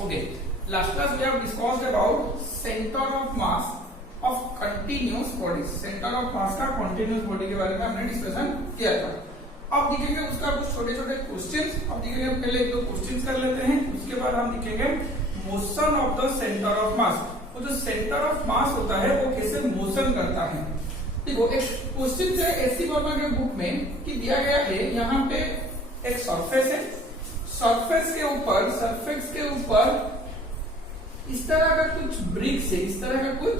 Okay, last class we have discussed about center of mass of continuous bodies. Center of mass का continuous body के बारे में हमने discussion किया था. अब दिखेंगे उसका कुछ छोटे छोटे क्वेश्चंस. अब दिखेंगे पहले एक दो क्वेश्चंस कर लेते हैं, उसके बाद हम दिखेंगे motion of the centre of मास. वो जो सेंटर ऑफ मास होता है वो कैसे मोशन करता है. देखो एक क्वेश्चन है एससी वर्मा के बुक में कि दिया गया है यहाँ पे एक सरफेस है, सरफेस के ऊपर इस तरह का कुछ ब्रिक्स है, इस तरह का कुछ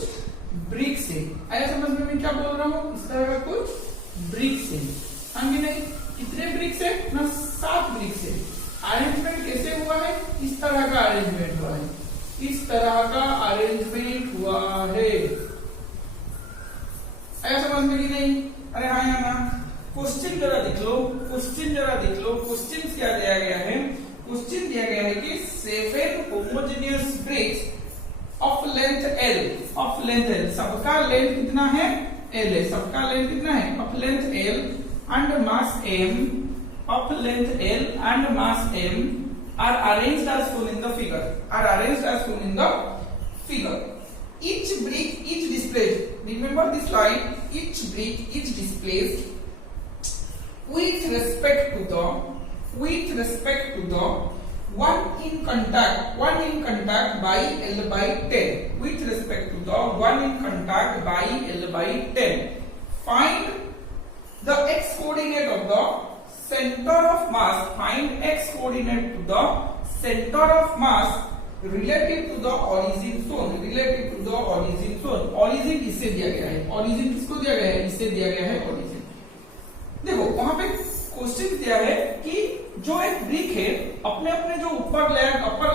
ब्रिक्स है. आया समझ में मैं क्या बोल रहा हूँ? इस तरह का कुछ ब्रिक्स है. हाँ कि नहीं? कितने ब्रिक्स है ना? 7 ब्रिक्स है. अरेंजमेंट कैसे हुआ है? इस तरह का अरेंजमेंट हुआ है, इस तरह का अरेंजमेंट हुआ है. आया समझ में कि नहीं? अरे हाँ या ना? क्वेश्चन जरा देख लो, क्वेश्चन क्या दिया गया है? क्वेश्चन दिया गया है कि 7 homogeneous bricks of length L, सबका लेंथ कितना है? L है. सबका लेंथ कितना है? Of length L and mass M, of length L and mass M are arranged as shown in the figure. Each brick is displaced. Remember this slide. Each brick is displaced with respect to the one in contact by L by 10. With respect to the one in contact by L by 10. Find the x coordinate of the center of mass. Find x coordinate to the center of mass relative to the origin zone. origin इससे दिया गया है. origin किसको दिया गया है? इससे दिया गया है origin. देखो वहां पे क्वेश्चन दिया है कि जो एक ब्रिक है अपने अपने जो अपर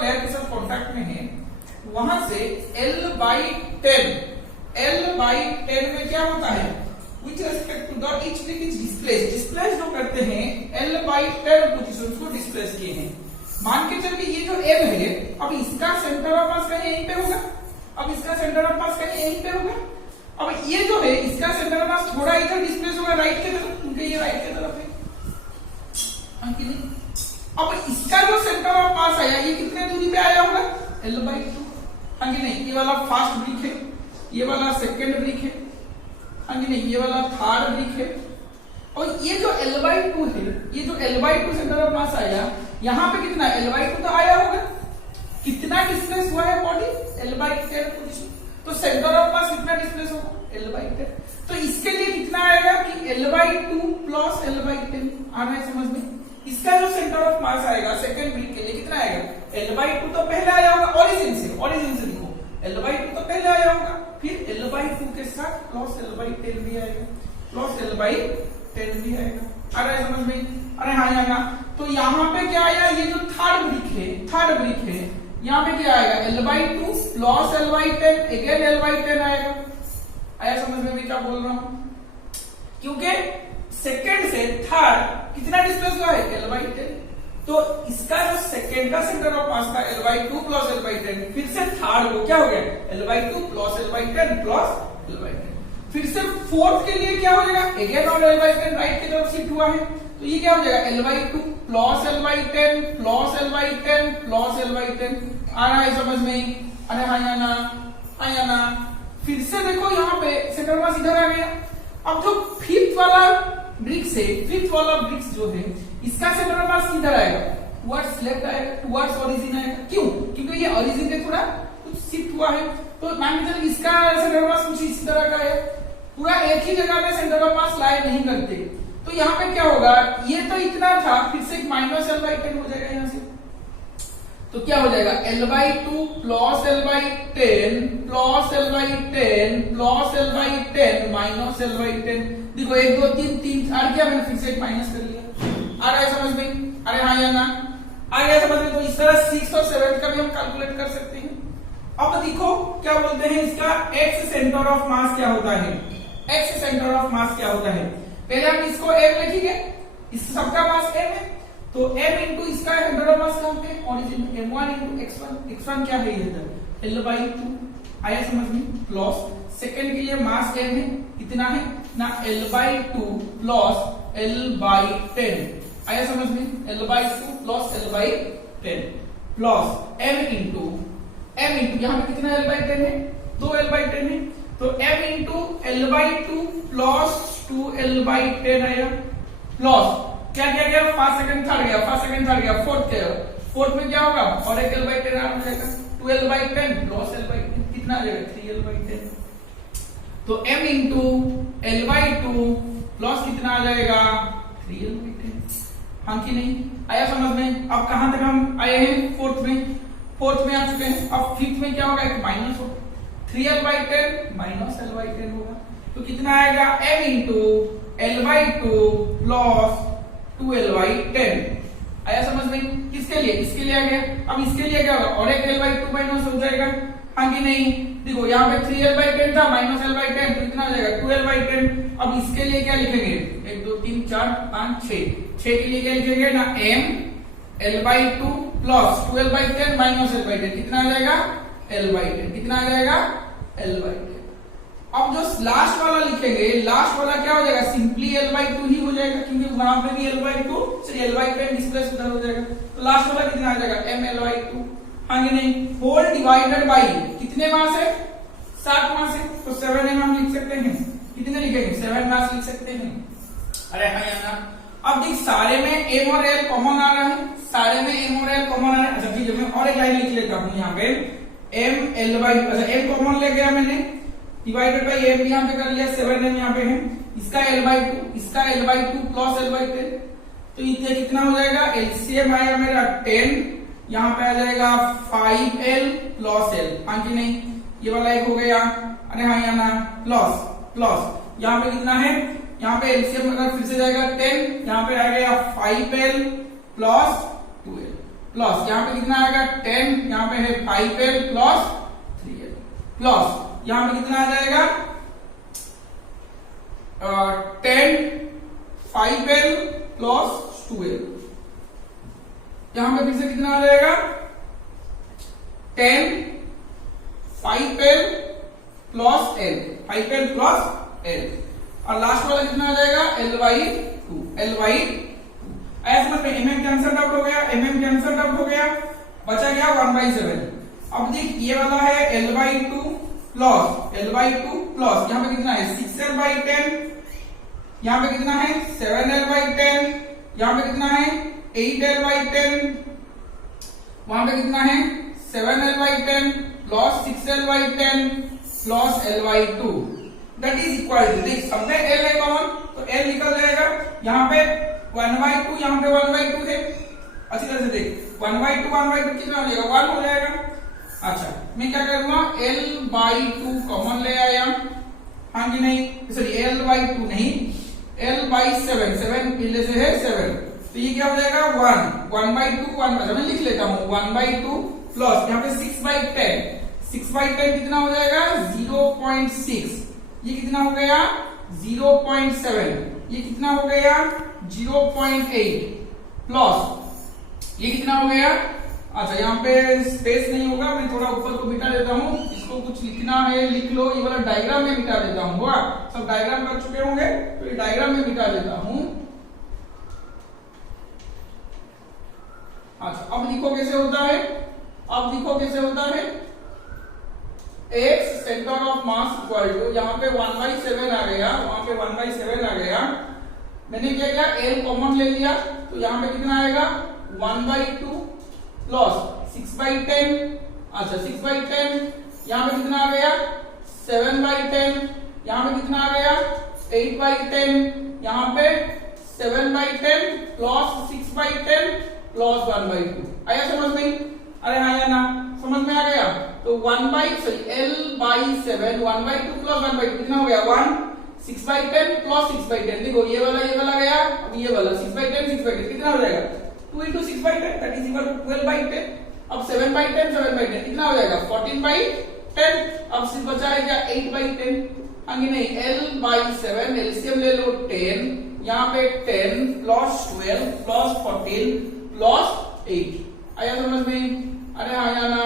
लेयर के साथ कांटेक्ट में है, वहां से L by 10 में क्या होता है? With respect to the each brick is displaced जो करते हैं L by 10 पोजीशन को डिस्प्लेस किए हैं. मान के चल के ये जो M है, अब इसका सेंटर ऑफ मास कहीं यहीं पे होगा. अब ये जो है इसका सेंटर ऑफ मास थोड़ा इधर डिस्प्लेस होगा राइट की तरफ, क्योंकि ये राइट की तरफ है. अब इसका जो सेंटर ऑफ मास आया ये कितने दूरी पे आया होगा? L by 2. हाँ कि नहीं? ये वाला फर्स्ट ब्रिक है, ये वाला सेकेंड ब्रिक है, हाँ कि नहीं? ये वाला थर्ड ब्रिक है. और ये जो L by 2 है, ये जो L by 2 सेंटर ऑफ मास आया, यहाँ पे कितना L by 2 तो आया होगा. कितना डिस्प्लेस हुआ है बॉडी? L by 10 position. तो सेंटर ऑफ मास कितना डिस्प्लेस होगा? L by 10. तो इसके लिए कितना आएगा कि L by 2 plus L by 10. आ रहा है समझ में? इसका जो सेंटर ऑफ मास आएगा सेकेंड ब्रिक के लिए कितना आएगा? L by 2 तो पहले आया होगा ओरिजिन से देखो L by 2 तो पहले आया होगा, फिर L by 2 के साथ प्लस L by 10 भी आएगा, आ रहा है समझ में? अरे हाँ यहाँ तो यहाँ पे क्या आया? ये जो थर्ड ब्रिक है यहाँ पे क्या आएगा? L by 2 plus L by 10 again L by 10 आएगा. आया समझ में मैं क्या बोल रहा हूँ? क्योंकि सेकेंड से थर्ड कितना डिस्प्लेस हुआ है? L by 10. तो इसका जो सेकेंड का सेंटर ऑफ मास था L by 2 plus L by 10, फिर से थर्ड को क्या हो गया? L by 2 plus L by 10 plus L by 10. फिर से फोर्थ के लिए क्या हो जाएगा? अगेन और L by 10 राइट की तरफ शिफ्ट हुआ है, तो ये क्या हो जाएगा? L by 2 plus L by 10 plus L by 10 plus L by 10. आ रहा है समझ में? अरे हाँ या ना? फिर से देखो यहाँ पे सेंटर मास इधर आ गया. अब जो फिफ्थ वाला ब्रिक्स जो है इसका सेंटर मास किधर आएगा? टुवर्ड्स लेफ्ट आएगा, टुवर्ड्स ओरिजिन आएगा. क्यों? क्योंकि ये ओरिजिन से थोड़ा कुछ शिफ्ट हुआ है. तो मान के चलिए इसका सेंटर मास कुछ इस तरह का है, पूरा एक ही जगह में सेंटर ऑफ मास लाई नहीं करते. तो यहाँ पे क्या होगा? ये तो इतना था, फिर से माइनस L by 10 हो जाएगा यहाँ से. तो क्या हो जाएगा? L by 2 plus L by 10 plus L by 10 plus L by 10 minus L by 10. देखो 1 2 3 आ गया, मैंने फिर से एक माइनस कर लिया. आ रहा है समझ में? अरे हाँ या ना? आ गया समझ में? तो इस तरह 6 और 7 का भी हम कैलकुलेट कर सकते हैं. अब देखो क्या बोलते हैं इसका x सेंटर ऑफ मास क्या होता है? x सेंटर ऑफ मास क्या होता है? पहले हम इसको m लिखेंगे, इस सबका मास m है, तो m इंटू इसका सेंटर ऑफ मास क्या होता है? ओरिजिन. m1 इंटू x1 क्या है? ये L by 2. आया समझ में? प्लस सेकंड के लिए मास m है, कितना है ना? L by 2 plus L by 10. आया समझ में? L by 2 plus L by 10. Plus m into यहाँ पे कितना l/10 है, 2l/10 है, तो m into l/2 plus 2l/10 आया, प्लस क्या क्या गया, फर्स्ट सेकंड थर्ड गया, फर्स्ट सेकंड थर्ड गया, फोर्थ गया, फोर्थ में क्या होगा और एक l/10 आ जाएगा, 12/10 प्लस l/10 कितना आ जाएगा 3l/10, तो m इंटू l/2 प्लस कितना आ जाएगा 3l/10। हाँ कि नहीं, आया समझ में। अब कहां तक हम आए हैं, फोर्थ में आ चुके हैं। अब फिफ्थ में क्या होगा, एक माइनस होगा, 3l/10 माइनस l/10 होगा, तो कितना आएगा m into l/2 plus 2l/10। आया समझ में, किसके लिए, इसके लिए आ गया। अब इसके लिए क्या होगा, और एक l/2 माइनस हो जाएगा, हाँ कि नहीं। देखो यहाँ पे 3l/10 था माइनस l/10, तो कितना आ जाएगा 2l/10। अब इसके लिए क्या लिखेंगे, 1 2 3 4 5 6 के लिए क्या लिखेंगे ना, m l/2 plus 2l/10 minus l/10, कितना आ जाएगा l/10, कितना आ जाएगा l/10। अब जो लास्ट वाला लिखेंगे, लास्ट वाला क्या हो जाएगा, सिंपली l/2 ही हो जाएगा, क्योंकि वहां पे भी l/2 से l/10 डिस्प्लेस उधर हो जाएगा, तो लास्ट वाला कितना आ जाएगा m l/2, हाँ कि नहीं। होल डिवाइडेड बाई कितने मास है, 7 मास है, तो 7m हम लिख सकते हैं, कितने लिखेंगे 7 मास लिख सकते हैं। अरे हाँ यार ना, अब देख सारे में m और l कॉमन आ रहा है, सारे में m और l कॉमन आ रहा है। अच्छा ठीक है, मैं और एक लाइन लिख लेता हूँ यहाँ पे, m l/2, अच्छा m कॉमन ले गया मैंने, डिवाइडेड बाई m यहाँ पे कर लिया, 7m यहाँ पे है, इसका l/2 प्लस l/10, तो ये कितना हो जाएगा, एलसीएम आएगा मेरा 10, यहाँ पे आ जाएगा 5l प्लस l, हाँ कि नहीं, ये वाला एक हो गया। अरे हाँ यहाँ ना, प्लस यहाँ पे कितना है, यहाँ पे एलसीएम अगर फिर से जाएगा 10, यहाँ पे आ गया 5l प्लस 2l, प्लस यहाँ पे कितना आएगा 10, यहाँ पे है 5l प्लस 3l, प्लस यहाँ पे कितना आ जाएगा 10 5l प्लस 2l, यहाँ पे फिर से कितना आ जाएगा 10 5l plus l, 5l plus l, और लास्ट वाला कितना आ जाएगा l/2। ऐसा समझ में, mm कैंसल आउट हो गया, mm कैंसल आउट हो गया, बचा क्या 1/7। अब देख ये वाला है l/2 प्लस यहाँ पे कितना है 6l/10, यहाँ पे कितना है 7l/10, यहाँ पे कितना है 8l/10, वहां पे कितना है 7l/10 plus 6l/10 plus l/2, that is equal to, देख सब में l है कॉमन, तो l निकल जाएगा, यहाँ पे 1/2, यहाँ पे 1/2 है, अच्छी तरह से देख 1/2 कितना हो जाएगा 1 हो जाएगा। अच्छा मैं क्या करूंगा, l/2 कॉमन ले आया, हाँ कि नहीं, सॉरी l/2 नहीं, l/7, 7 पहले से है 7, तो ये क्या हो जाएगा 1/2 मैं लिख लेता हूँ 1/2 प्लस यहाँ पे 6/10 कितना हो जाएगा 0.6, ये कितना हो गया 0.7, ये कितना हो गया 0.8 प्लस ये कितना हो गया। अच्छा यहाँ पे स्पेस नहीं होगा, मैं थोड़ा ऊपर को मिटा देता हूँ, इसको कुछ लिखना है लिख लो, ये वाला डायग्राम में मिटा देता हूँ, हुआ सब डायग्राम कर चुके होंगे, तो ये डायग्राम में मिटा देता हूँ। अच्छा अब देखो कैसे होता है, अब देखो कैसे होता है, x center of mass equal to, यहाँ पे 1/7 आ गया, वहां पे 1/7 आ गया, मैंने क्या किया l कॉमन ले लिया, तो यहाँ पे कितना आएगा 1/2 प्लस 6/10, अच्छा 6/10, यहाँ पे कितना आ गया 7/10, यहाँ पे कितना आ गया 8/10, यहाँ पे 7/10 प्लस 6/10 प्लस 1/2। आया समझ में, अरे हाँ या ना, समझ में आ गया। तो l/7 1/2 प्लस 1/2 कितना हो गया 1, 6/10 प्लस 6/10, देखो ये वाला गया, अब ये वाला 6/10 कितना हो जाएगा 2 into 6/10 that is equal to 12/10, अब 7/10 कितना हो जाएगा 14/10, अब सिर्फ बचा है क्या 8/10, आगे नहीं l/7 एलसीएम ले लो 10, यहाँ पे 10 प्लस 12 प्लस 14 प्लस 8, आया समझ में, अरे हाँ या ना,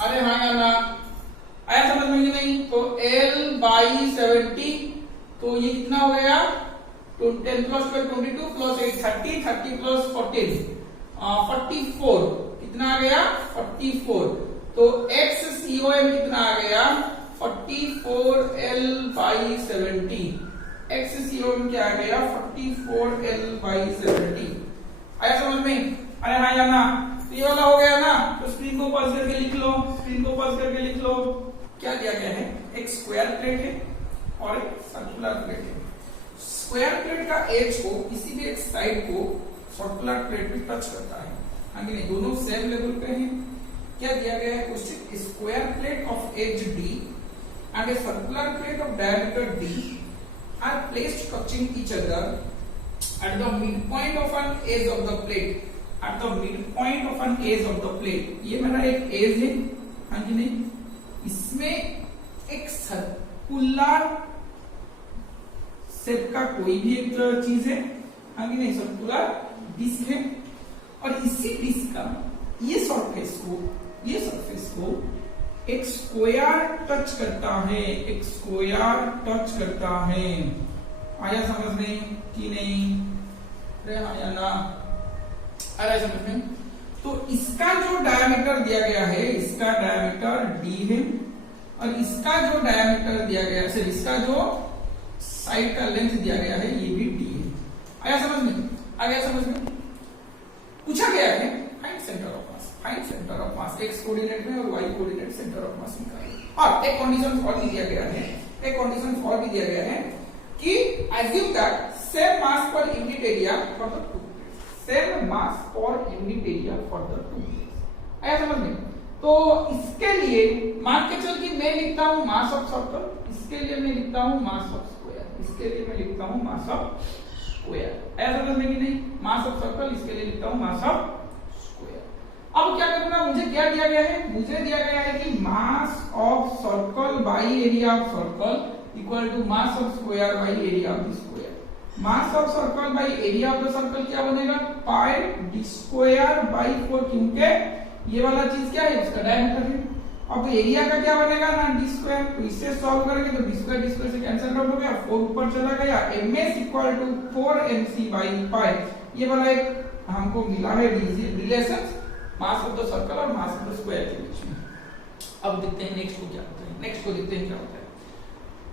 अरे हाँ या ना, आया समझ में कि नहीं। तो l/70, तो ये कितना हो गया 10 प्लस 12 22 प्लस 8 30 30 प्लस 14, 44 कितना आ गया 44। तो XCOM कितना आ गया 44L/70। XCOM क्या आ गया 44L/70। आया समझ में? अरे हाँ या ना? तो ये वाला हो गया ना, तो स्क्रीन को पॉज करके लिख लो, स्क्रीन को पॉज करके लिख लो। क्या दिया गया है? एक स्क्वायर प्लेट है और एक सर्कुलर प्लेट है। स्क्वायर प्लेट का एज को किसी भी एक साइड को सर्कुलर प्लेट पे टच करता है, हाँ कि नहीं? दोनों सेम लेवल पे हैं। क्या दिया गया है question? Square plate of edge D and a circular plate of diameter D are placed touching each other at the midpoint of an edge of the plate. At the midpoint of an edge of the plate. ये मेरा एक as है, हाँ कि नहीं? इसमें एक circular shape का कोई भी एक चीज है, हाँ कि नहीं? सर्कुलर डिस्क है और इसी डिस्क का ये सरफेस को एक स्क्वायर टच करता है, एक स्क्वायर टच करता है। आया समझ में कि नहीं? अरे हाँ या ना? आ रहा है समझ में? तो इसका जो डायमीटर दिया गया है, इसका डायमीटर D है और इसका जो डायमीटर दिया गया है, इसका जो साइड का लेंथ दिया गया है ये भी D है। आया समझ में? आ गया समझ में? पूछा गया है find centre of mass, find centre of mass x coordinate में और y कोऑर्डिनेट सेंटर ऑफ मास निकालिए। और एक कंडीशन और भी दिया गया है, एक कंडीशन और भी दिया गया है कि assume that same mass per unit area for the two plates, same mass per unit area for the two plates। आया समझ में? तो इसके लिए मान के चल कि मैं लिखता हूं मास ऑफ सर्कल, इसके लिए मैं लिखता हूं मास ऑफ स्क्वायर, इसके लिए मैं लिखता हूं मास ऑफ स्क्वायर। आया समझ में कि नहीं? मास ऑफ सर्कल, इसके लिए लिखता हूं मास ऑफ स्क्वायर। अब क्या करूंगा? मुझे क्या दिया गया है? मुझे दिया गया है कि mass of circle by area of circle equal to mass of square by area of the square. Mass of circle by area of the circle क्या बनेगा? पाई d स्क्वायर बाई 4, क्योंकि ये वाला चीज क्या है? इसका डायमीटर है। अब एरिया का क्या बनेगा ना? d square. तो इससे सॉल्व करेंगे तो d स्क्वायर से कैंसिल आउट हो गया, 4 ऊपर चला गया, ms equal to 4mc by pi. ये वाला एक हमको मिला है relation mass of the circle और मास ऑफ द स्क्वायर के बीच में। अब देखते हैं नेक्स्ट को क्या होता है, नेक्स्ट को देखते हैं क्या होता है।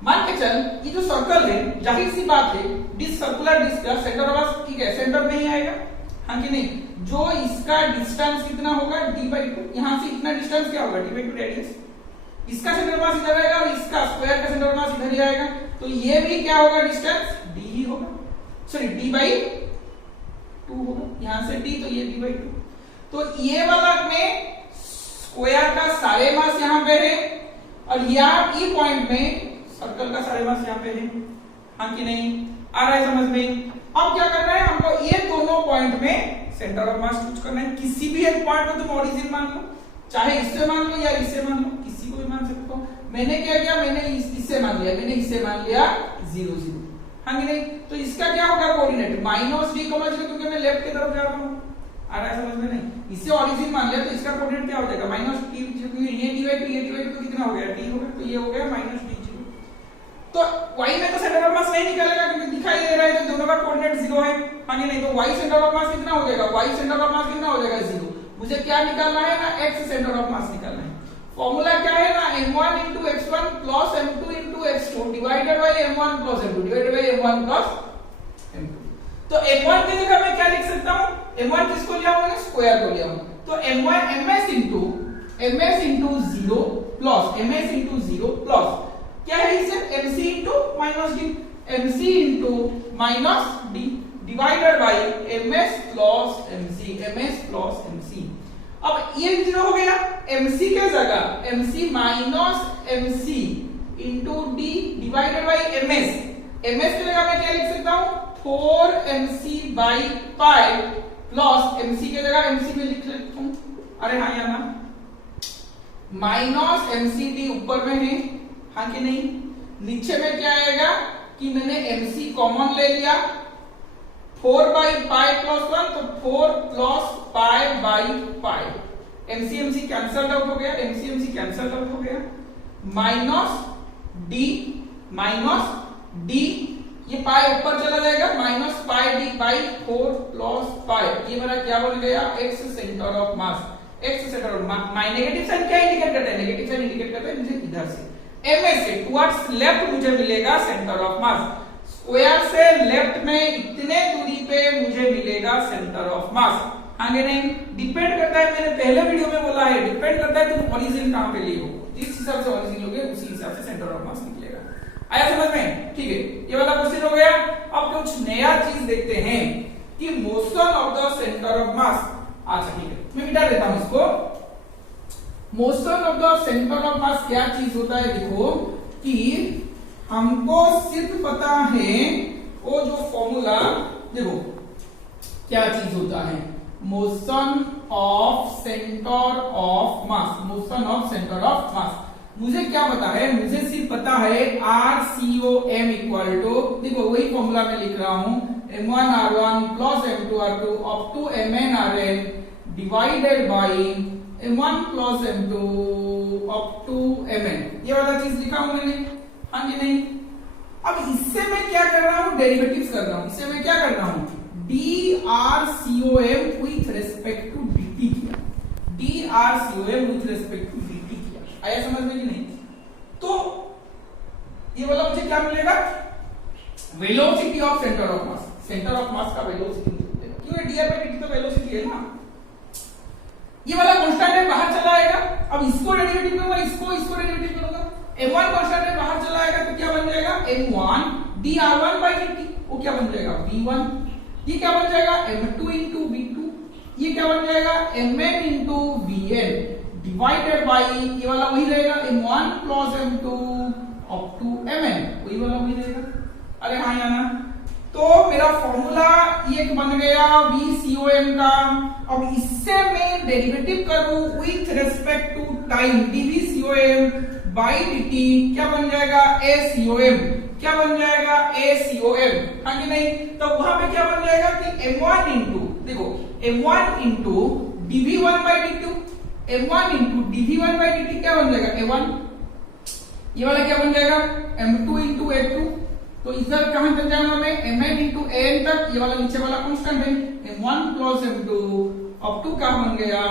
मान के चल ये जो सर्कल है, जाहिर सी बात है डिस्क सर्कुलर डिस्क का सेंटर ऑफ मास ठीक है सेंटर में ही आएगा, हाँ कि नहीं? जो इसका डिस्टेंस कितना होगा d/2, यहां से इतना डिस्टेंस क्या होगा d/2 रेडियस। इसका सेंटर ऑफ मास इधर आएगा और इसका स्क्वायर का सेंटर ऑफ मास इधर ही आएगा, तो ये भी क्या होगा? डिस्टेंस d ही होगा, सॉरी d/2 होगा। यहां से d तो ये d/2। तो ये वाला में स्क्वायर का सारे मास यहां पे है और यहाँ ई पॉइंट में सर्कल का सारे मास यहाँ पे है, हाँ कि नहीं? आ रहा है समझ में? अब क्या करना है हमको? ये दोनों पॉइंट में सेंटर ऑफ मास चूज करना है। किसी भी एक पॉइंट को तुम ओरिजिन मान लो, चाहे इससे मान लो या इससे मान लो, किसी को भी मान सकते हो। मैंने क्या किया? मैंने इससे मान लिया, मैंने इससे मान लिया 0 0, हाँ कि नहीं? तो इसका क्या होगा कोऑर्डिनेट? -d,0, क्योंकि मैं लेफ्ट की तरफ जा रहा हूँ। आ रहा है समझ में? नहीं, इसे ओरिजिन मान लिया तो इसका कोऑर्डिनेट क्या हो जाएगा? -d, क्योंकि ये d/2 तो कितना हो गया? d हो गया, तो ये हो गया -d0। तो y में तो सेंटर ऑफ मास नहीं निकलेगा क्योंकि दिखाई दे रहा है तो दोनों का कोऑर्डिनेट 0 है, हाँ कि नहीं? तो y सेंटर ऑफ मास कितना हो जाएगा? y सेंटर ऑफ मास कितना हो जाएगा? 0। मुझे क्या निकालना है ना? x सेंटर ऑफ मास निकालना है। फॉर्मूला क्या है ना? m1 * x1 + m2 * x2 divided by m1 + m2 divided by m1 + m2। तो m1 की जगह मैं क्या लिख सकता हूं? m1 किसको लिया हूं? मैंने स्क्वायर को लिया हूं, तो m1 ms into 0 plus ms into 0 plus क्या है इसे? mc into -d, mc into -d divided by ms plus mc। अब ये 0 हो गया, mc के जगह mc -mc into d divided by ms की जगह मैं क्या लिख सकता हूं? 4mc by pi plus mc के जगह mc में लिख सकता हूं। अरे हाँ या ना? -mcd ऊपर में है, हाँ कि नहीं? नीचे में क्या आएगा कि मैंने mc कॉमन ले लिया, 4/पाई + 1 तो 4 + पाई, mc कैंसल आउट हो गया, mc कैंसल आउट हो गया, -d ये पाई ऊपर चला जाएगा, minus pi D by 4 plus pi, ये मेरा क्या बन गया, X center of mass. X center of mass negative sign क्या इंडिकेट करता है, नेगेटिव साइन इंडिकेट करता है मुझे इधर से एमएस से टुवर्ड्स लेफ्ट मुझे मिलेगा सेंटर ऑफ मास, स्क्वायर से लेफ्ट में इतने दूरी पे मुझे मिलेगा सेंटर ऑफ मास। आगे नहीं डिपेंड करता है, मैंने पहले वीडियो में बोला है, डिपेंड करता है तुम ओरिजिन कहां पे लिए हो, जिस हिसाब से ओरिजिन लोगे उसी हिसाब से सेंटर ऑफ मास निकलेगा। आया समझ में? ठीक है, ये वाला क्वेश्चन हो गया। अब कुछ नया चीज देखते हैं कि motion of the centre of मास। अच्छा ठीक है, मैं मिटा देता हूं इसको। Motion of the centre of मास क्या चीज होता है, देखो कि हमको सिर्फ पता है वो जो फॉर्मूला, देखो क्या चीज होता है, motion of centre of mass, motion of centre of मास। मुझे क्या पता है, मुझे सिर्फ पता है RCOM इक्वल टू, देखो वही फॉर्मूला मैं लिख रहा हूं, M1R1 plus M2R2 up to MNRN divided by M1 plus M2 up to MN, ये वाला चीज लिखा हूं मैंने, हाँ कि नहीं? अब इससे मैं क्या कर रहा हूं, डेरिवेटिव्स कर रहा हूं। इससे मैं क्या कर रहा हूं, DRCOM with respect to dt किया, DRCOM with respect to dt किया। आया समझ में कि नहीं? तो ये वाला मुझे क्या मिलेगा, velocity of centre of mass, centre of मास का वेलोसिटी मिलेगा, क्योंकि dr by dt तो वेलोसिटी है ना। ये वाला कांस्टेंट है, बाहर चला आएगा। अब इसको डेरिवेटिव करूंगा, इसको डेरिवेटिव करूंगा, m1 कांस्टेंट है, बाहर चला आएगा तो क्या बन जाएगा, m1 dr1 by dt, वो क्या बन जाएगा v1, ये क्या बन जाएगा m2 into v2, ये क्या बन जाएगा mn into vn divided by, ये वाला वही रहेगा m1 plus m2 up to mn, वही वाला वही रहेगा। अरे हाँ या ना? तो मेरा फॉर्मूला एक बन गया VCOM का। अब इससे मैं डेरिवेटिव करूं with respect to time, dVCOM by dt क्या बन जाएगा ACOM, क्या बन जाएगा ACOM, हाँ कि नहीं? तो वहां पे क्या बन जाएगा कि m1 इंटू, देखो m1 into dv1 by dt, m1 into dv1 by dt क्या बन जाएगा a1, ये वाला क्या बन जाएगा m2 इंटू a2, तो इधर कहां तक जाऊंगा मैं, mn इंटू an तक, ये वाला नीचे वाला कांस्टेंट है m1 plus m2 up to क्या बन गया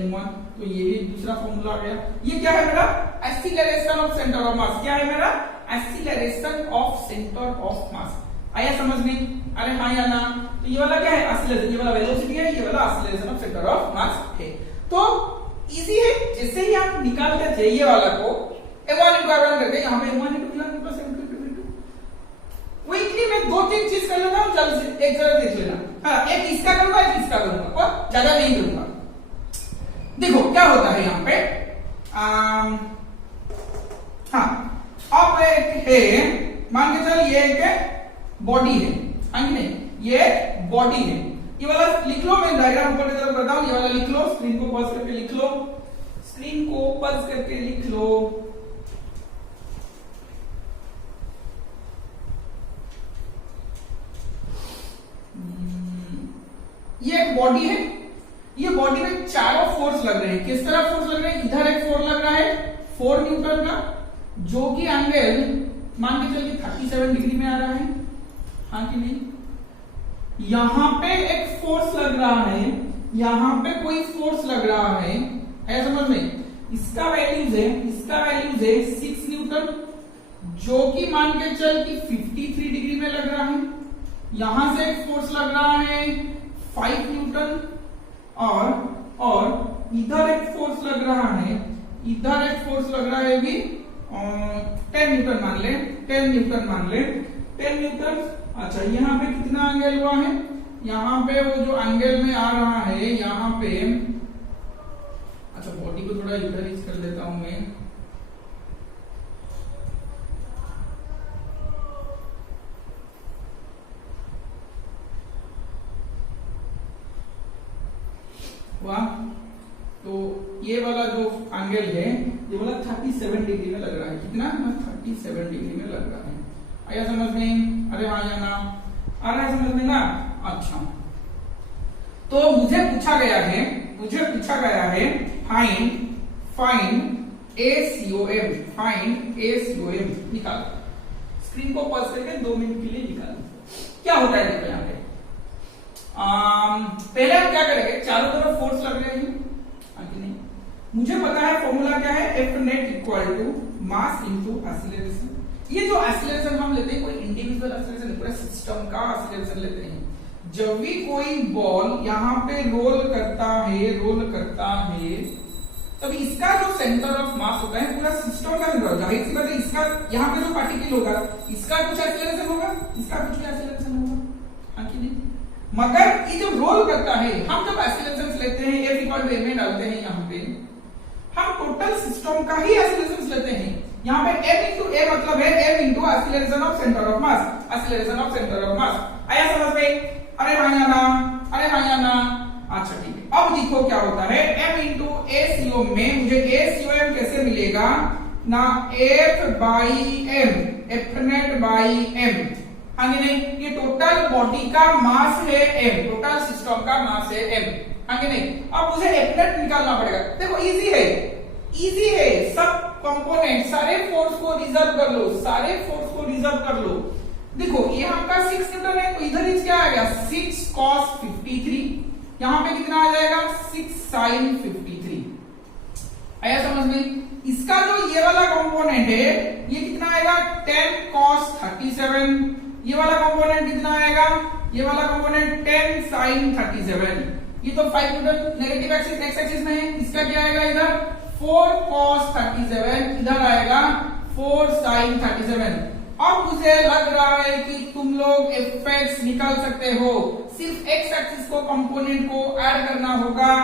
m1, तो ये भी दूसरा फॉर्मूला आ गया। ये क्या है मेरा, एक्सीलरेशन ऑफ सेंटर ऑफ मास, क्या है मेरा, एक्सीलरेशन ऑफ सेंटर ऑफ मास। आया समझ में? अरे हाँ या ना? तो ये वाला क्या है, एक्सीलरेशन, ये वाला वेलोसिटी है, ये वाला एक्सीलरेशन ऑफ सेंटर ऑफ मास है। तो इजी है, जैसे ही आप निकालते थे ये वाला को m1 into r1 करके, यहाँ पे m1 into v1 plus m2 into v2, weekly मैं दो तीन चीज कर लेता हूँ, जल्द से एक जरा देख लेना। हाँ, एक इसका करूंगा, एक इसका करूंगा, और ज्यादा नहीं करूंगा। देखो क्या होता है यहाँ पे, हाँ अब एक है, मान के चल ये एक बॉडी है, हाँ कि नहीं, ये बॉडी है, ये वाला लिख लो, मैं डायग्राम ऊपर की तरफ करता हूं, ये वाला लिख लो, स्क्रीन को पॉज करके लिख लो, स्क्रीन को पॉज करके लिख लो। ये एक बॉडी है, ये बॉडी में चारों फोर्स लग रहे हैं। किस तरह फोर्स लग रहे हैं, इधर एक फोर्स लग रहा है 4 न्यूटन का, जो कि एंगल मान के चलिए 37 डिग्री में आ रहा है, हाँ कि नहीं? यहां पे एक फोर्स लग रहा है, यहां पे कोई फोर्स लग रहा है समझ में? इसका वैल्यूज है 6 न्यूटन, जो कि मान के चल कि 53 डिग्री में लग रहा है। यहां से एक फोर्स लग रहा है 5 न्यूटन, और इधर एक फोर्स लग रहा है, इधर एक फोर्स लग रहा है भी 10 न्यूटन मान ले, 10 न्यूटन मान ले, 10 न्यूटन। अच्छा यहाँ पे कितना एंगल हुआ है, यहाँ पे वो जो एंगल में आ रहा है यहाँ पे, अच्छा बॉडी को थोड़ा इधर ही कर लेता हूं मैं, वाह, तो ये वाला जो एंगल है ये वाला 37 डिग्री में लग रहा है, कितना 37 डिग्री में लग रहा है। आया समझ में? अरे हाँ या ना? आ रहा है समझ में ना? अच्छा, तो मुझे पूछा गया है फाइंड ACOM, निकाल। स्क्रीन को पॉज करके 2 मिनट के लिए निकालो। क्या होता है देखो यहाँ पे, पहले हम क्या करेंगे, चारों तरफ फोर्स लग रहे हैं, नहीं मुझे पता है फॉर्मूला क्या है, F net equal to mass into acceleration. ये जो एक्सीलरेशन हम लेते हैं कोई इंडिविजुअल एक्सीलरेशन, पूरे सिस्टम का एक्सीलरेशन लेते हैं। जब भी कोई बॉल यहाँ पे रोल करता है तब इसका जो सेंटर ऑफ मास होता है पूरा सिस्टम का सेंटर, जाहिर सी बात है इसका यहाँ पे जो पार्टिकल होगा इसका कुछ एक्सीलरेशन होगा, इसका कुछ एक्सीलरेशन होगा, हाँ कि नहीं। मगर ये जो रोल करता है, हम जब एक्सीलरेशन लेते हैं F इक्वल टू m डालते हैं, यहाँ पे हम टोटल सिस्टम का ही एक्सीलरेशन लेते हैं। यहाँ पे m इंटू a मतलब है m into acceleration of centre of mass, acceleration of centre of मास। आया समझ में? अरे भाई ना, अच्छा ठीक है। अब देखो क्या होता है, m इंटू ACO में मुझे ACOM कैसे मिलेगा ना, F by m, F net by m, हाँ नहीं, ये टोटल बॉडी का मास है m, टोटल सिस्टम का मास है m, हाँ नहीं। अब मुझे F नेट निकालना पड़ेगा। देखो इजी है, सब कंपोनेंट सारे फोर्स को रिजर्व कर लो, देखो ये आपका 6 न्यूटन है तो इधर ही क्या आ गया 6 cos 53, यहाँ पे कितना आ जाएगा 6 sin 53। आया समझ में? इसका जो ये वाला कंपोनेंट है ये कितना आएगा 10 cos 37, ये वाला कंपोनेंट कितना आएगा, ये वाला कंपोनेंट 10 sin 37। ये तो 5 Newton negative axis x axis में है, इसका क्या आएगा इधर 4 cos 37, इधर आएगा 4 sin 37। अब मुझे लग रहा है कि तुम लोग एफएक्स निकाल सकते हो, सिर्फ एक्स एक्सिस को कंपोनेंट को ऐड करना होगा।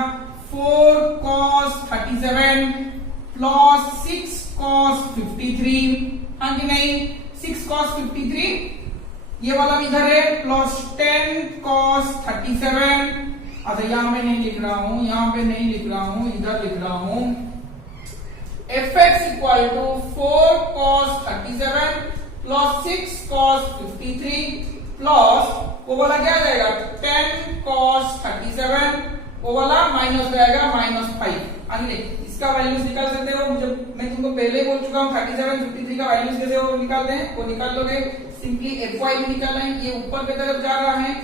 4 cos 37 प्लस 6 cos 53, हाँ कि नहीं, 6 cos 53 ये वाला भी इधर है, प्लस 10 cos 37। अच्छा यहाँ पे नहीं लिख रहा हूं, इधर लिख रहा हूं fx equal to 4 cos 37 plus 6 cos 53 plus वो वाला क्या जाएगा 10 cos 37, वो वाला माइनस जाएगा -5। आगे इसका वैल्यूज निकाल सकते हो, मैं तुमको पहले बोल चुका हूँ 37 53 का वैल्यूज कैसे वो निकालते हैं, वो निकाल लोगे। सिंपली fy भी निकालना है, ये ऊपर की तरफ जा रहा है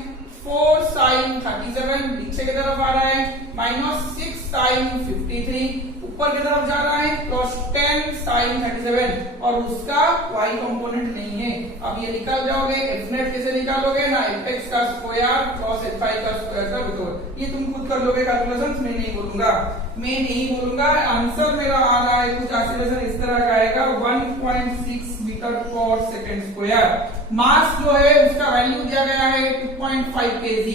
4 sin 37, नीचे की तरफ आ रहा है -6 sin 53, ऊपर की तरफ जा रहा है प्लस 10 sin 37, और उसका y कंपोनेंट नहीं है। अब ये निकाल जाओगे, f नेट कैसे निकालोगे ना, fx का स्क्वायर प्लस fy का स्क्वायर का बराबर, ये तुम खुद कर लोगे कैलकुलेशंस, मैं नहीं बोलूंगा। आंसर मेरा आ रहा है कुछ एक्सीलरेशन इस तरह का आएगा 1.6 मीटर पर सेकंड स्क्वायर। मास जो है उसका वैल्यू दिया गया है 2.5 kg।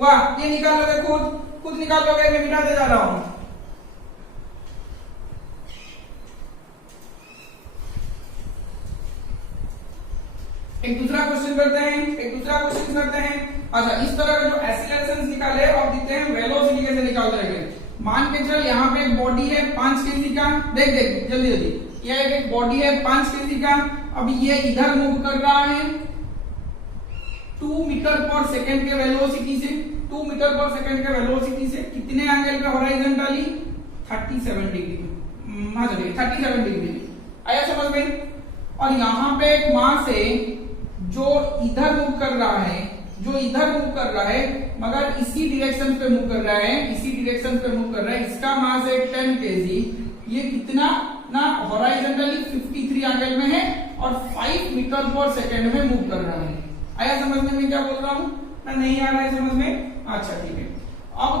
वाह, ये निकाल लोगे, खुद निकाल लोगे, मैं मिटाते जा रहा हूं। एक दूसरा क्वेश्चन करते हैं। अच्छा, इस तरह का जो एक्सीलरेशन निकाले और देखते हैं वेलोसिटी कैसे निकालते हैं। मान के चल यहाँ पे एक बॉडी है 5 kg का, देख जल्दी, यह एक बॉडी है 5 kg का, अब ये इधर मूव कर रहा है 2 मीटर पर सेकंड के वेलोसिटी से, 2 मीटर पर सेकंड के वेलोसिटी से कितने एंगल पे हॉरिजॉन्टली 37 डिग्री, हाँ चलिए 37 डिग्री। आया समझ में? और यहाँ पे एक मास है जो इधर मूव कर रहा है, मगर इसी डायरेक्शन पे मूव कर रहा है, इसका मास है 10 kg। ये कितना ना हॉरिजॉन्टली 53 एंगल में है और 5 मीटर पर सेकंड में मूव कर रहा है। आया समझ में मैं क्या बोल रहा हूँ ना, नहीं आ रहा है समझ में? अच्छा ठीक है। अब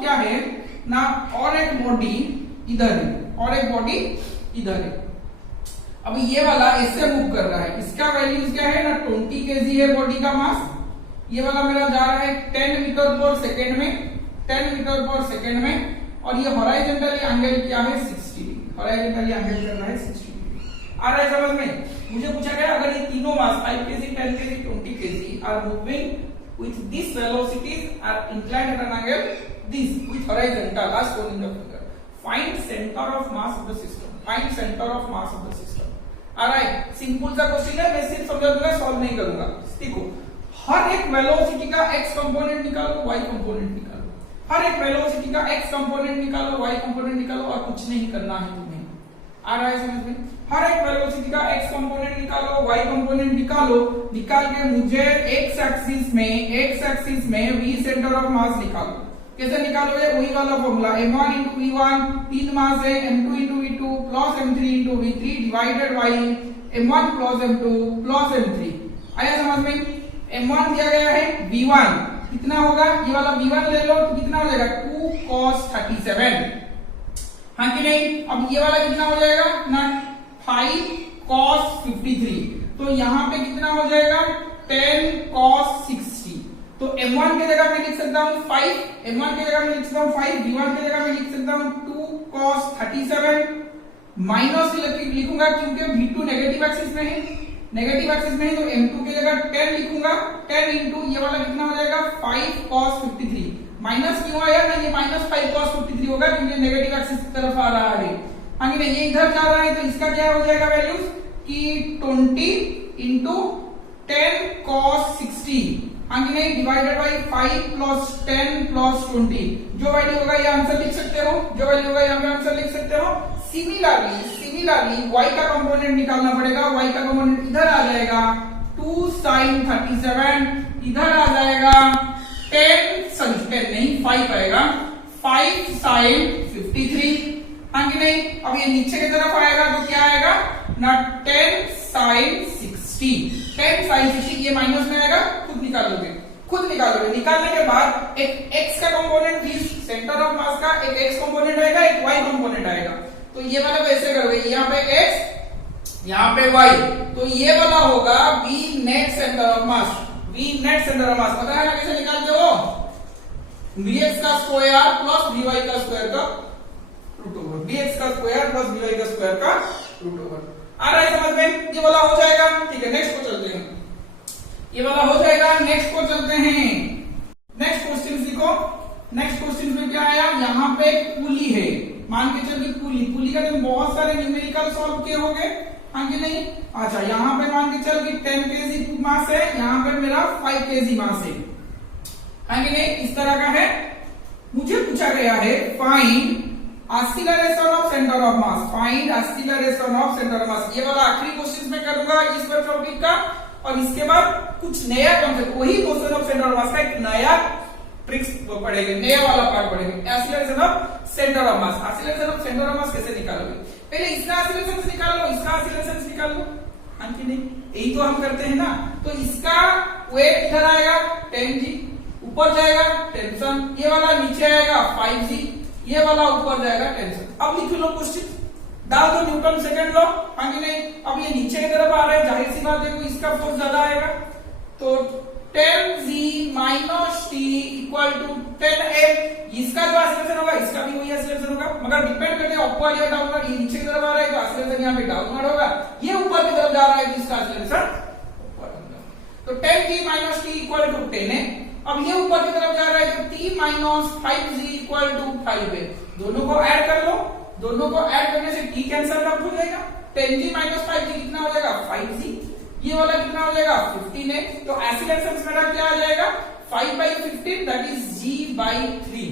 क्या है ना, और एक बॉडी इधर है, अब ये वाला ऐसे मूव कर रहा है, इसका वैल्यूज क्या है ना 20 kg है बॉडी का मास। ये वाला मेरा जा रहा है 10 मीटर पर सेकंड में, और ये हॉरिजॉन्टली एंगल क्या है 60 डिग्री, हॉरिजॉन्टली एंगल करना है 60 डिग्री। आ रहा है समझ में? मुझे पूछा गया अगर ये तीनों mass 5 kg 10 kg 20 kg are moving with this velocities are inclined at an angle this with horizontal as shown in the figure, find center of mass of the system। आ रहा है, सिंपल सा क्वेश्चन है, मैं सिर्फ समझा दूंगा, solve नहीं करूंगा। देखो, हर एक वेलोसिटी का x कंपोनेंट निकालो, y कंपोनेंट निकालो, हर एक वेलोसिटी का x कंपोनेंट निकालो, y कंपोनेंट निकालो, और कुछ नहीं करना है तुम्हें। आ रहा है समझ में? हर एक वेलोसिटी का x कंपोनेंट निकालो, y कंपोनेंट निकालो, निकाल के मुझे x एक्सिस में v सेंटर ऑफ मास निकालो। कैसे निकालोगे? वही वाला फॉर्मूला m1 into v1 तीन मास है, m2 into v2 plus m3 into v3 divided by m1 plus m2 plus m3। आया समझ में? m1 दिया गया है v1 कितना होगा, ये वाला v1 ले लो तो कितना हो जाएगा 2 cos 37, हाँ कि नहीं? अब ये वाला कितना हो जाएगा ना 5 cos 53, तो यहाँ पे कितना हो जाएगा 10 cos 60। तो m1 की जगह मैं लिख सकता हूँ 5, m1 की जगह मैं लिख सकता हूँ 5, v1 की जगह मैं लिख सकता हूँ 2 cos 37 माइनस लिखूंगा क्योंकि v2 नेगेटिव एक्सिस में है, नेगेटिव एक्सिस में है तो m2 की जगह 10 लिखूंगा, 10 इंटू ये वाला कितना हो जाएगा 5 cos 53। माइनस क्यों आया ना, ये माइनस 5 cos 53 होगा क्योंकि नेगेटिव एक्सिस की तरफ आ रहा है। आगे नहीं, ये इधर जा रहा है तो इसका क्या हो जाएगा वैल्यूज कि 20 इंटू 10 cos 60, आगे नहीं डिवाइडेड बाई 5 प्लस 10 प्लस 20। जो वैल्यू होगा ये आंसर लिख सकते हो, जो वैल्यू होगा यहाँ पे आंसर लिख सकते हो। सिमिलरली y का कंपोनेंट निकालना पड़ेगा, y का कंपोनेंट इधर आ जाएगा 2 sin 37, इधर आ जाएगा 5 आएगा 5 sin 53, हाँ कि नहीं? अब ये नीचे की तरफ आएगा तो क्या आएगा ना 10 sin 60, 10 sin 60 ये माइनस में आएगा, खुद निकालोगे। निकालने के बाद एक x का कंपोनेंट भी सेंटर ऑफ मास का, एक x कंपोनेंट आएगा, एक y कंपोनेंट आएगा। तो ये वाला कैसे करोगे, यहाँ पे x यहाँ पे y, तो ये वाला होगा v नेट सेंटर ऑफ मास, पता है ना कैसे निकालते हो? vx का स्क्वायर प्लस vy का स्क्वायर का रूट ओवर, vx का स्क्वायर प्लस vy का स्क्वायर का रूट ओवर। आ रहा है समझ में? ये वाला हो जाएगा, ठीक है नेक्स्ट को चलते हैं। ये वाला हो जाएगा, नेक्स्ट को चलते हैं। नेक्स्ट क्वेश्चन देखो, नेक्स्ट क्वेश्चन में क्या आया, यहाँ पे पुली है, मान के चलिए पुली का तुम बहुत सारे न्यूमेरिकल सॉल्व किए होंगे, हाँ कि नहीं? अच्छा यहाँ पे मान के चल कि 10 kg मास है, यहाँ पे मेरा 5 kg मास है, हाँ कि नहीं? इस तरह का है। मुझे पूछा गया है find acceleration of centre of mass, find acceleration of centre of मास। ये वाला आखिरी क्वेश्चन में करूंगा इस टॉपिक का, और इसके बाद कुछ नया कॉन्सेप्ट, वही क्वेश्चन ऑफ सेंटर ऑफ मास का एक नया ट्रिक्स पढ़ेंगे, नया वाला पार्ट पढ़ेंगे, acceleration of centre of mass. Acceleration of centre of मास कैसे निकालोगे? पहले इसका एक्सीलरेशन से निकाल लो, इसका एक्सीलरेशन से निकाल लो, हाँ कि नहीं? यही तो हम करते हैं ना। तो इसका वेट इधर आएगा 10g, ऊपर जाएगा टेंशन, ये वाला नीचे आएगा 5g, ये वाला ऊपर जाएगा टेंशन। अब लिख लो क्वेश्चन, डाल दो न्यूटन सेकंड लॉ, हाँ कि नहीं? अब ये नीचे की तरफ आ रहा है, जाहिर सी बात है इसका फोर्स ज्यादा आएगा, तो 10g minus t equal to 10f। इसका जो एक्सीलरेशन होगा इसका भी वही एक्सीलरेशन होगा, मगर डिपेंड करते हैं अपवर्ड या डाउनवर्ड। ये नीचे की तरफ आ रहा है तो एक्सीलरेशन यहाँ पे डाउनवर्ड होगा, ये ऊपर की तरफ जा रहा है तो इसका एक्सीलरेशन ऊपर होगा। तो 10g minus t equal to 10 है। अब ये ऊपर की तरफ जा रहा है तो t minus 5g equal to 5 है। दोनों को ऐड कर लो, दोनों को ऐड करने से t कैंसिल आउट हो जाएगा, 10g माइनस 5g कितना हो जाएगा 5g, ये वाला कितना हो जाएगा 15 है। तो एक्सीलरेशन मेरा क्या आ जाएगा 5/15, दैट इज g/3,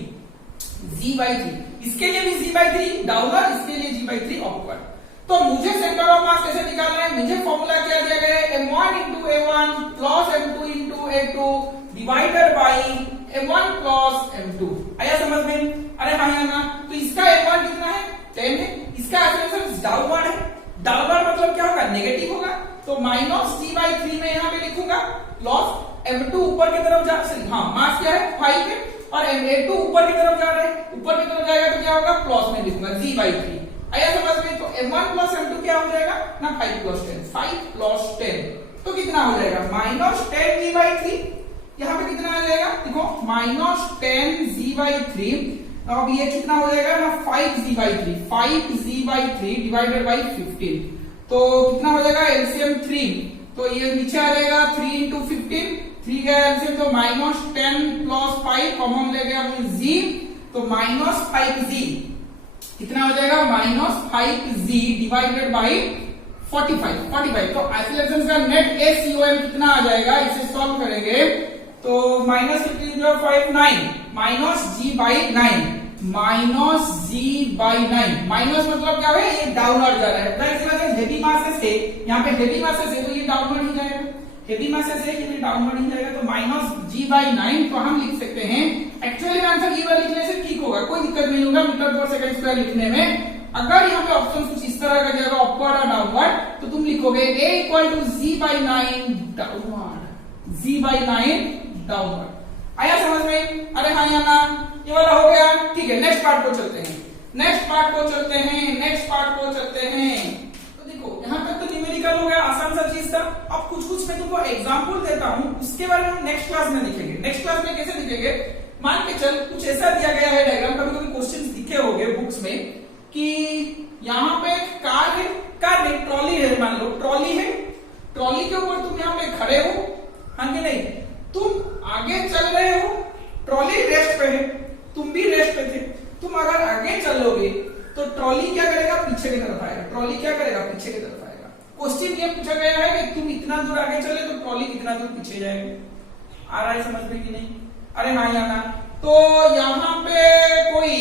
इसके लिए भी g/3 डाउनवर्ड, इसके लिए g/3 अपवर्ड। तो मुझे सेंटर ऑफ मास कैसे निकालना है? मुझे फॉर्मूला क्या दिया गया है, m1 into a1 plus m2 into a2 divided by m1 plus m2। आया समझ में? अरे हाँ या ना? तो इसका m1 कितना है 10 है, इसका एक्सीलरेशन डाउनवर्ड है, डाउनवर्ड मतलब क्या होगा नेगेटिव होगा, तो माइनस g/3 में यहाँ पे लिखूंगा, प्लस m2 ऊपर की तरफ जा, हाँ मास क्या है 5 है, और m2 ऊपर की तरफ जा रहा है, ऊपर की तरफ जाएगा तो क्या होगा प्लस में लिखूंगा g/3। आया समझ में? तो m1 प्लस m2 क्या हो जाएगा ना 5 प्लस 10, 5 प्लस 10 तो कितना हो जाएगा माइनस 10 g/3। यहाँ पे कितना आ जाएगा देखो माइनस 10 g/3। अब ये कितना हो जाएगा ना 5g/3, 5g/3 डिवाइडेड बाई 15, तो कितना हो जाएगा एलसीएम 3, तो ये नीचे आ जाएगा 3 into 15, 3 गया एलसीएम तो माइनस 10 प्लस 5 कॉमन ले गया g, तो माइनस 5g कितना हो जाएगा माइनस 5g डिवाइडेड बाई 45। तो एक्सीलरेशन का नेट एसीओएम कितना आ जाएगा, इसे सॉल्व करेंगे तो minus 15 5 9 minus g/9, minus g/9। Minus मतलब क्या है, ये डाउनवर्ड जा रहा है। हेवी मासेस है, यहाँ पे हेवी मासेस है तो ये डाउनवर्ड ही जाएगा, हेवी मासेस है ये डाउनवर्ड ही जाएगा। तो माइनस g/9 को हम लिख सकते हैं। एक्चुअली में आंसर ये वाला लिखने से ठीक होगा, कोई दिक्कत नहीं होगा मीटर/सेकंड लिखने में। अगर यहाँ पे ऑप्शन कुछ इस तरह का जाएगा अपवर्ड और डाउनवर्ड, तो तुम लिखोगे a equal to g/9 downward, g/9 downward. आया समझ में? अरे हाँ या ना, ये वाला हो गया। ठीक है, नेक्स्ट पार्ट को चलते हैं, नेक्स्ट पार्ट को चलते हैं, नेक्स्ट पार्ट को चलते हैं। तो देखो यहाँ तक तो न्यूमेरिकल हो गया, आसान सा चीज था। अब कुछ मैं तुमको एग्जांपल देता हूँ, उसके बारे में हम नेक्स्ट क्लास में लिखेंगे। नेक्स्ट क्लास में कैसे लिखेंगे, मान के चल कुछ ऐसा दिया गया है डायग्राम, कभी कभी क्वेश्चंस दिखे होंगे बुक्स में कि यहाँ पे कार है, कार नहीं ट्रॉली है, मान लो ट्रॉली है, ट्रॉली के ऊपर तुम यहाँ पे खड़े हो, हाँ कि नहीं, तुम आगे चल रहे हो, ट्रॉली रेस्ट पे है, तुम भी रेस्ट पे थे। तुम अगर आगे चलोगे तो ट्रॉली क्या करेगा, पीछे की तरफ आएगा, ट्रॉली क्या करेगा, पीछे की तरफ आएगा। क्वेश्चन ये पूछा गया है कि तुम इतना दूर आगे चले तो ट्रॉली कितना दूर पीछे जाएगी। आ रहा है समझ में कि नहीं? अरे हाँ या ना। तो यहाँ पे कोई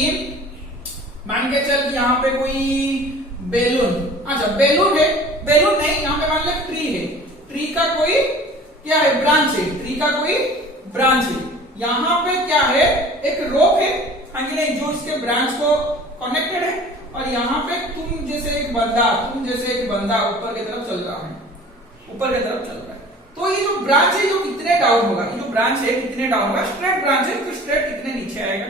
मान के चल यहाँ पे कोई बैलून, अच्छा बैलून है, बैलून नहीं, यहाँ पे मान ले ट्री है, ट्री का कोई क्या है, ब्रांच है, ट्री का कोई ब्रांच है। यहाँ पे क्या है, एक रोप है, हाँ कि नहीं, जो इसके ब्रांच को कनेक्टेड है। और यहाँ पे तुम जैसे एक बंदा ऊपर की तरफ चल रहा है, ऊपर की तरफ चल रहा है। तो ये जो ब्रांच है जो कितने डाउन होगा, ये जो ब्रांच है कितने डाउन होगा, स्ट्रेट ब्रांच है तो स्ट्रेट कितने नीचे आएगा,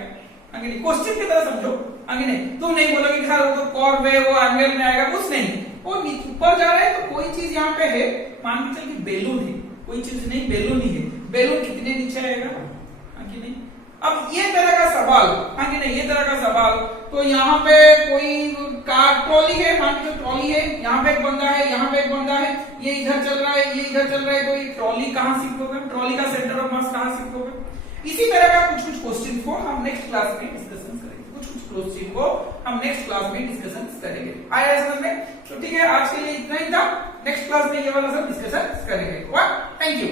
आगे नहीं, क्वेश्चन की तरह समझो, आगे नहीं। तुम नहीं बोलोगे कि सर वो तो कर्व है, वो एंगल में आएगा, कुछ नहीं, वो ऊपर जा रहा है तो कोई चीज यहाँ पे है, मान के चल कि बैलून है, कोई चीज नहीं, बैलून ही है, बैलून कितने नीचे आएगा, आगे नहीं। अब ये तरह का सवाल, आगे नहीं, ये तरह का सवाल, तो यहाँ पे कोई कार ट्रॉली है, मान के ट्रॉली है, यहाँ पे एक बंदा है, यहाँ पे एक बंदा है, ये इधर चल रहा है, ये इधर चल रहा है, तो ये ट्रॉली कहाँ शिफ्ट होगा, ट्रॉली का सेंटर ऑफ मास कहाँ शिफ्ट होगा। इसी तरह का कुछ क्वेश्चन को हम नेक्स्ट क्लास में डिस्कशन करेंगे, कुछ क्वेश्चन को हम नेक्स्ट क्लास में डिस्कशन करेंगे। आया समझ में? तो ठीक है, आज के लिए इतना ही था, नेक्स्ट क्लास में ये वाला सब डिस्कशन करेंगे। Thank you.